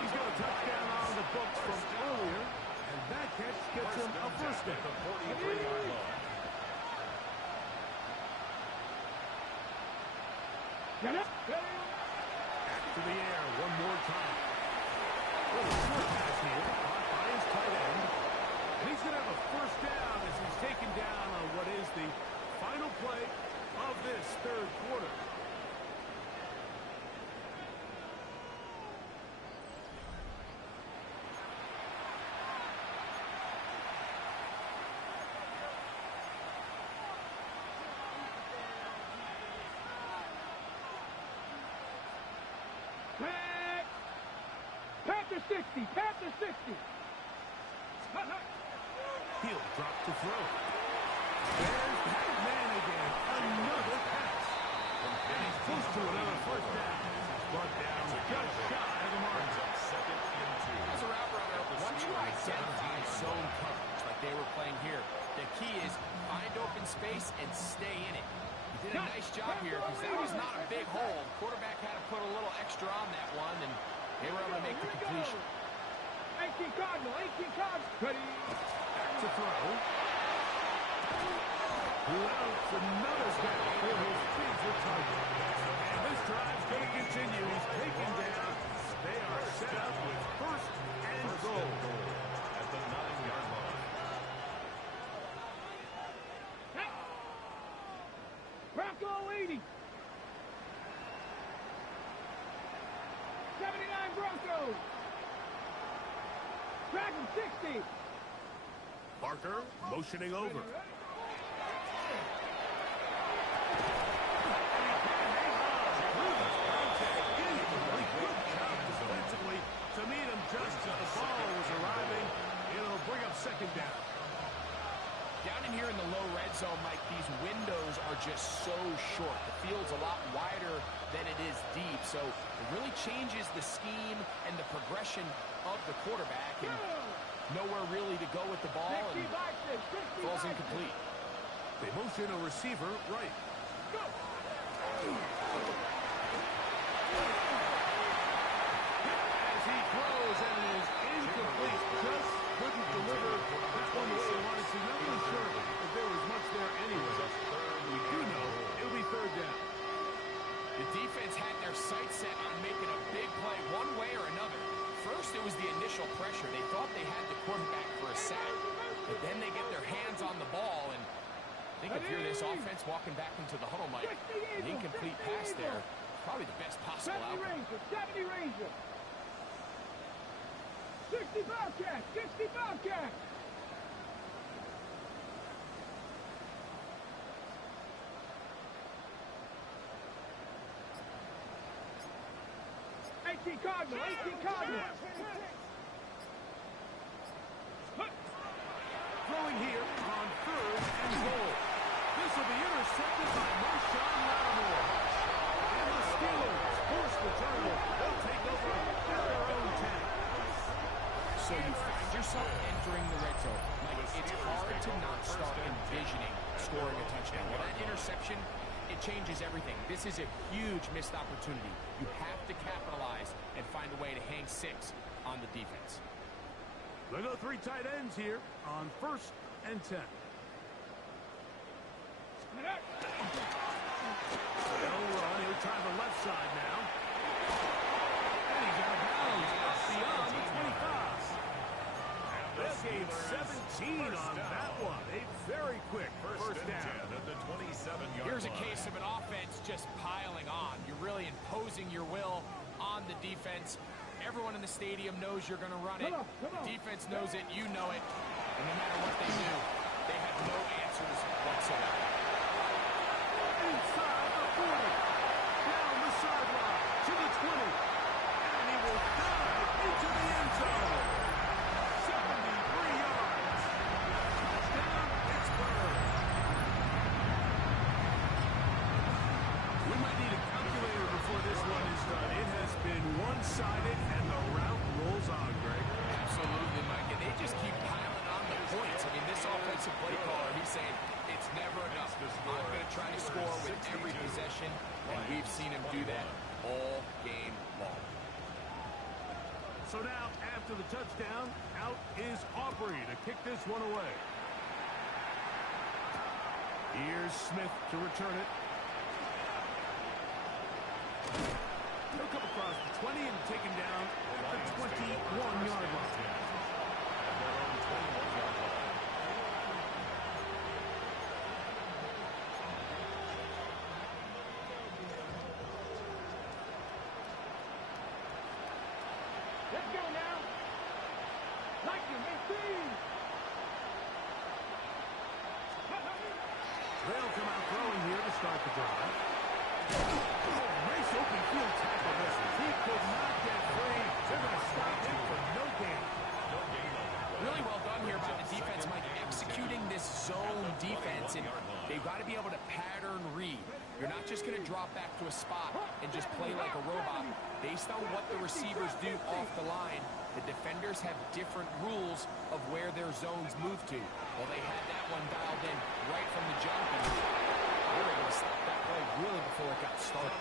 He's got a touchdown on the books from earlier, and that catch gets him a first down. The 43-yard line. Back to the air one more time. Little short pass here, caught by his tight end. And he's going to have a first down as he's taken down on what is the final play of this third quarter. 60. Panther 60. He'll drop to throw. There's that man again. Another pass. And he's close to another first down. Brought down just shy of the mark. Second and 2. As a route runner, once you identify zone coverage like they were playing here, the key is find open space and stay in it. He did a nice job here because that was not a big hole. Quarterback had to put a little extra on that one, and they were able to make the completion. 18 Cardinal, 18 Cardinal. Ready. Back to throw. Louts another step for his favorite target. And this drive's going to continue. He's taken down. They are set up with first and goal At the 9-yard line. Bronco 80. 79 Broncos. Dragon 60. Parker motioning over. Defensively to meet him just as the ball was arriving. It'll bring up second down. Down in here in the low red zone, Mike, these windows are just so short. The field's a lot wider than it is deep, so it really changes the scheme and the progression of the quarterback, and nowhere really to go with the ball, and falls incomplete. They motion a receiver right. Go. As he throws, and it is incomplete. Just couldn't deliver that one the way he wanted to. Not really sure if there was much there anyway. We do know it'll be third down. The defense had their sights set on making a big play one way or another. First, it was the initial pressure. They thought they had the quarterback for a sack, but then they get their hands on the ball, and I think if you're this offense walking back into the huddle, Mike, an incomplete pass there is probably the best possible 70 outcome. Ranger, 70 Ranger. 60 Bobcat, 60 Bobcat. Cardinal, 18 Cardinal. Throwing here on third and goal. This will be intercepted by Marshawn Lattimore. And the Steelers force the turnover. They'll take over at their own 10. So you find yourself entering the red zone. Like, it's hard to not start envisioning scoring a touchdown. Well, that interception, it changes everything. This is a huge missed opportunity. You have to capitalize and find a way to hang 6 on the defense. They go 3 tight ends here on first and 10. They'll run. He'll try the left side now. And he's out of bounds beyond the 25. They'll gain 17 on that one. A very quick first down. At the 27-yard Here's a line. case of an offense just piling on. You're really imposing your will on the defense. Everyone in the stadium knows you're going to run it. The defense knows it. You know it. And no matter what they do, they have no answers whatsoever. Inside the 40. Down the sideline to the 20. And he will dive into the end zone. 73 yards. Touchdown, Pittsburgh. We might need a calculator before this one is done. It has been one-sided, and the route rolls on, Greg. Absolutely, Mike. And they just keep piling on the points. I mean, this offensive play caller, he's saying it's never enough. I'm going to try to score with every possession, and we've seen him do that all game long. So now, after the touchdown, out is Aubrey to kick this one away. Here's Smith to return it. He'll come across the 20 and taken down at the 21-yard line. Let's go now. Lightning, 18. They'll come out throwing here to start the drive. Oh, nice open field tackle there. He could not get free. They're going to stop him for You're not just going to drop back to a spot and just play like a robot. Based on what the receivers do off the line, the defenders have different rules of where their zones move to. Well, they had that one dialed in right from the jump, and they were able to stop that play really before it got started.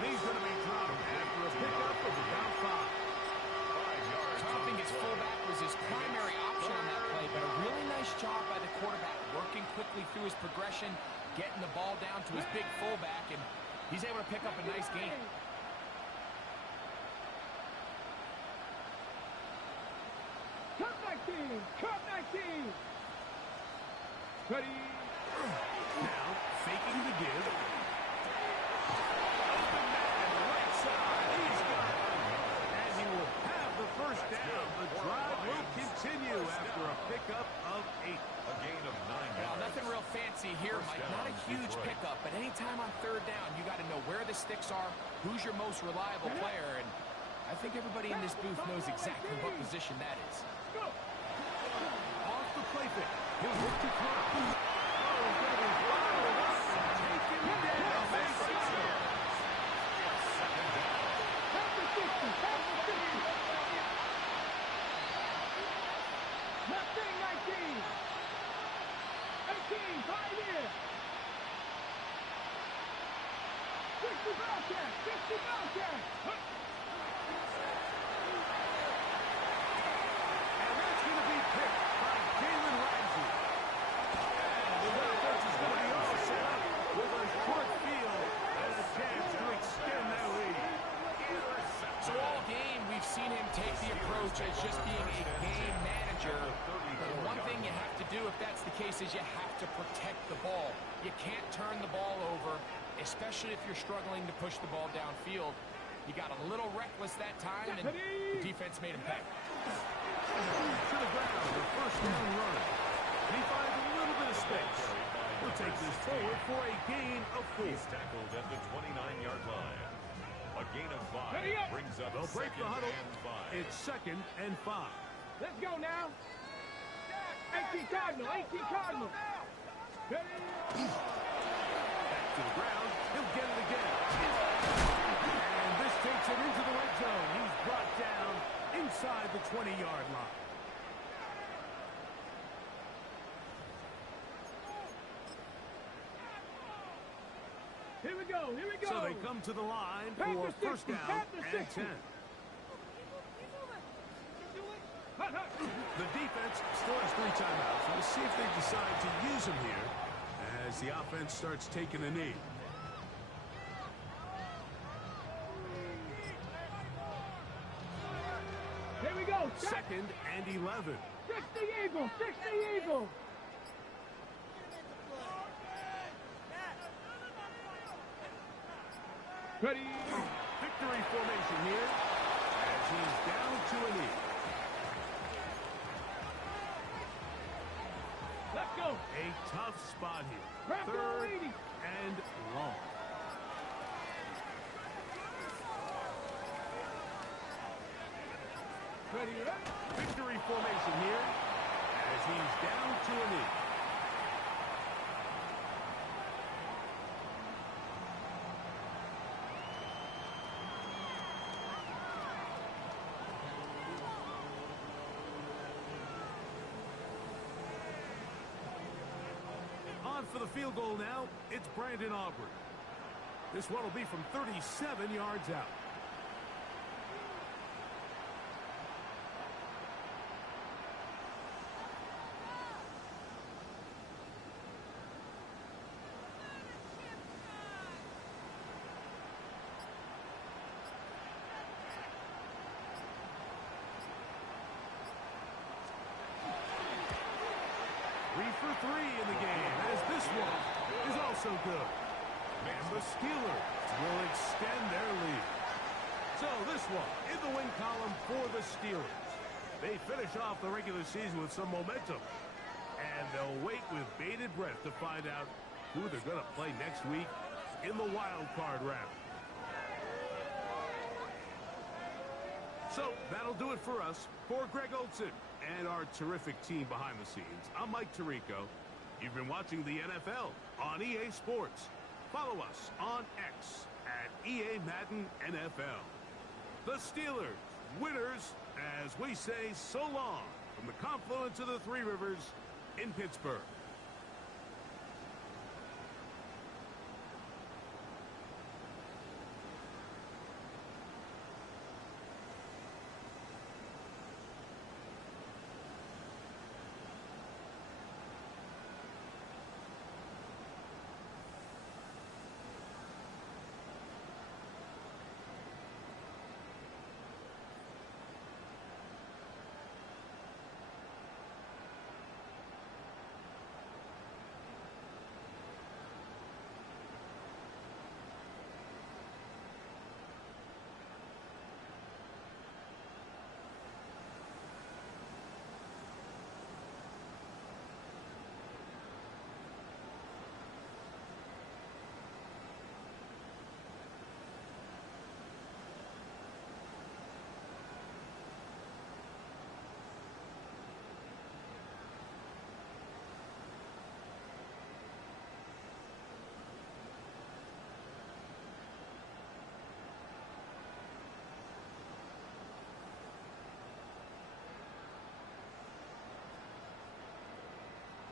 And he's going to be dropped after a pickup of about 5. So I don't think his fullback was his primary option on that play, but a really nice job by the quarterback, working quickly through his progression, getting the ball down to his big fullback, and he's able to pick up a nice gain. Cut 19! Cut 19! Ready? Now, faking the give. Open man, right side. He's got it. And he will have the first down. The drive will continue after a pickup of 8. A gain of 9 Well, yards. nothing real fancy here, Mike. Not a huge pickup, but anytime on third down, you got to know where the sticks are, who's your most reliable player, and I think everybody in this booth knows exactly what position that is. Go! Off the play fake. He'll look to throw. Oh, he's going to be followed up and taken down. They got him. Half the 60! Half the 60! Left thing, 19! 18, 5 in! 60 Bobcat! 60 Bobcat! And that's going to be picked by Jalen Ramsey. And the offense is going to be all set up with a short field and a chance to extend their lead. So all game, we've seen him take the approach as just being a game manager. But one thing you have to do if that's the case is you have to protect the ball. You can't turn the ball over, especially if you're struggling to push the ball downfield. You got a little reckless that time, and the defense made him pay. To the ground, the first down run. And he finds a little bit of space. He'll take this forward for a gain of 4. He's tackled at the 29-yard line. A gain of 5 brings up They'll break the huddle. and 5. It's 2nd and 5. Let's go now! 18 Cardinal! 18 Cardinal! Ready? Back to the ground. He'll get it again. And this takes him into the red zone. He's brought down inside the 20-yard line. Here we go! Here we go! So they come to the line Pass for the first 60, down pass the and 60. 10. Hut, hut. The defense still has 3 timeouts. We'll see if they decide to use them here as the offense starts taking a knee. Here we go! Set. 2nd and 11. 60 Eagle! 60 Eagle! Ready? Victory formation here as he's down to a knee. Let's go! A tough spot here. Grab the 3rd 80. and long. Ready? Victory formation here as he's down to a knee. On for the field goal now. It's Brandon Aubrey. This one will be from 37 yards out. For 3 in the game, as this one is also good. And the Steelers will extend their lead. So this one in the win column for the Steelers. They finish off the regular season with some momentum. And they'll wait with bated breath to find out who they're going to play next week in the wild card round. So that'll do it for us. For Greg Olson and our terrific team behind the scenes, I'm Mike Tirico. You've been watching the NFL on EA Sports. follow us on X at EA Madden NFL. The Steelers, winners, as we say so long from the confluence of the Three Rivers in Pittsburgh.